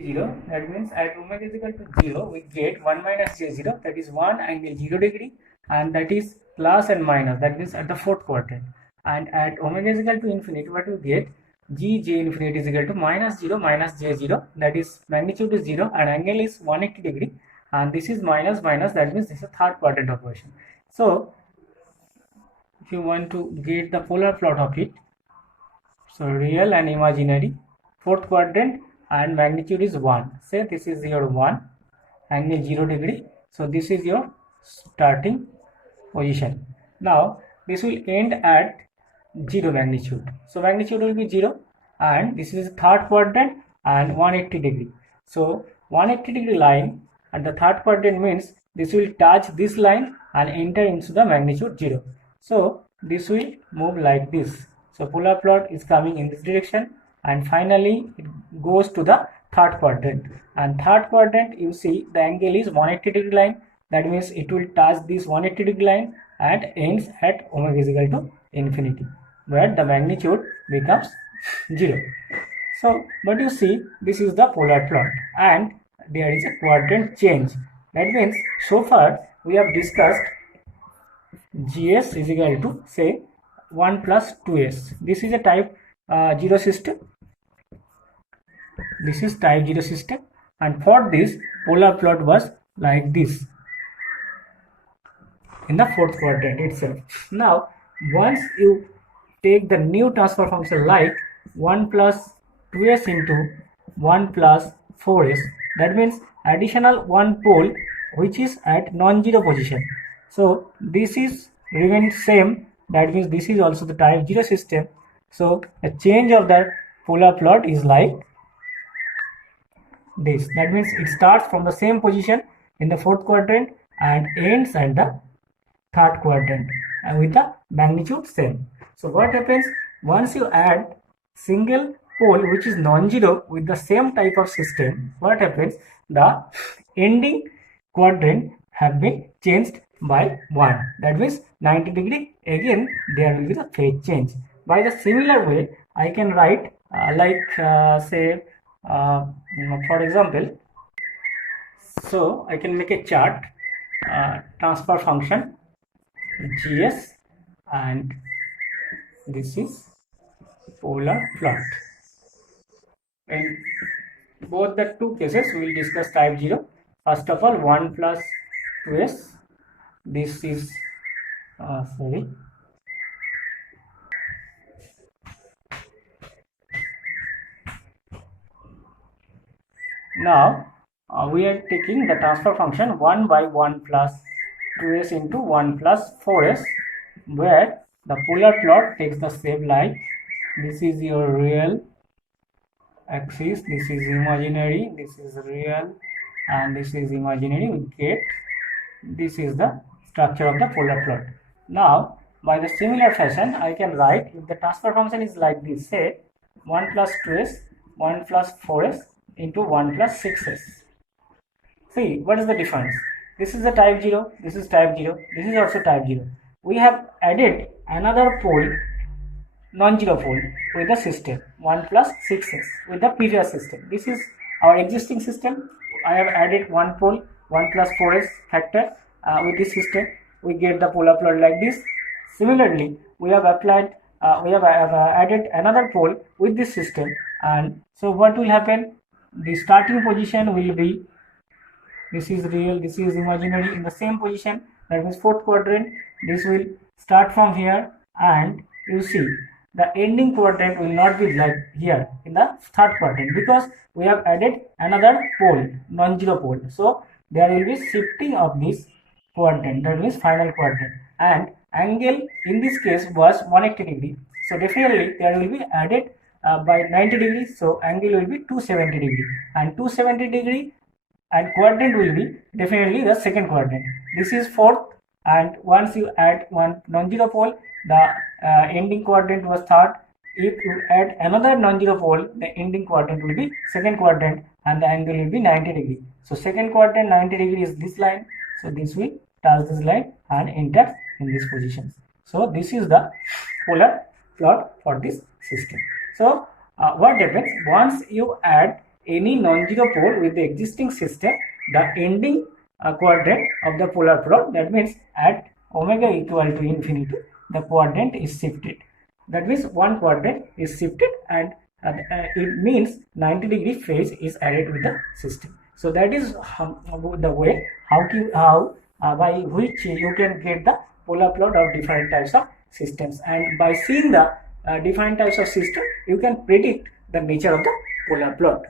0, that means at omega is equal to 0 we get 1 minus j0, that is 1 angle 0 degree, and that is plus and minus, that means at the fourth quadrant. And at omega is equal to infinity, what we get, j infinity is equal to minus 0 minus j0, that is magnitude is 0 and angle is 180 degree, and this is minus minus, that means this is a third quadrant operation. So if you want to get the polar plot of it, so real and imaginary, fourth quadrant, and magnitude is 1. Say this is your 1, angle 0 degree. So this is your starting position. Now this will end at 0 magnitude. So magnitude will be 0, and this is third quadrant and 180 degree. So 180 degree line at the third quadrant means this will touch this line and enter into the magnitude 0. So this will move like this. So polar plot is coming in this direction, and finally it goes to the third quadrant. And third quadrant, you see the angle is 180 degree line. That means it will touch this 180 degree line and ends at omega is equal to infinity, where the magnitude becomes 0. So, but you see, this is the polar plot, and there is a quadrant change. That means so far we have discussed GS is equal to, say, 1 plus 2s. This is a type 0 system. This is type 0 system, and for this polar plot was like this in the fourth quadrant itself. Now once you take the new transfer function like 1 plus 2s into 1 plus 4s, that means additional one pole which is at non-zero position. So this is remains same, that means this is also the type 0 system. So the change of the polar plot is like this. That means it starts from the same position in the fourth quadrant and ends at the third quadrant, and with the magnitude same. So what happens once you add single pole which is non-zero with the same type of system, what happens, the ending quadrant have been changed by 1, that means 90 degree. Again there will be the phase change. By the similar way I can write say for example, so I can make a chart, transfer function GS, and this is polar plot. In both the two cases we will discuss type 0. First of all, 1 plus 2s, this is now we are taking the transfer function 1 by 1 plus 2s into 1 plus 4s, where the polar plot takes the shape like this is your real axis, this is imaginary, this is real, and this is imaginary. We get this is the structure of the polar plot. Now by the similar fashion I can write, if the transfer function is like this, say 1 plus 2s, 1 plus 4s into 1 plus 6s. See what is the difference. This is the type 0, this is type 0, this is also type 0. We have added another pole, non-zero pole, with the system 1 plus 6s with the previous system. This is our existing system. I have added one pole 1 plus 4s factor with this system. We get the polar plot like this. Similarly, we have applied added another pole with this system, and so what will happen, the starting position will be, this is real, this is imaginary, in the same position, that means fourth quadrant. This will start from here, and you see the ending quadrant will not be like here in the third quadrant, because we have added another pole, non-zero pole. So there will be shifting of this quadrant, that means final quadrant, and angle in this case was 180 degree. So definitely there will be added by 90 degrees, so angle will be 270 degree, and 270 degree and quadrant will be definitely the second quadrant. This is fourth, and once you add one non-zero pole, the ending quadrant was third. If you add another non-zero pole, the ending quadrant will be second quadrant, and the angle will be 90 degree. So second quadrant 90 degree is this line, so this will touch this line and enter in this position. So this is the polar plot for this system. So what happens once you add any non-zero pole with the existing system, the ending quadrant of the polar plot, that means at omega equal to infinity, the quadrant is shifted. That means one quadrant is shifted, and it means 90-degree phase is added with the system. So that is the way by which you can get the polar plot of different types of systems, and by seeing the different types of system, you can predict the nature of the polar plot.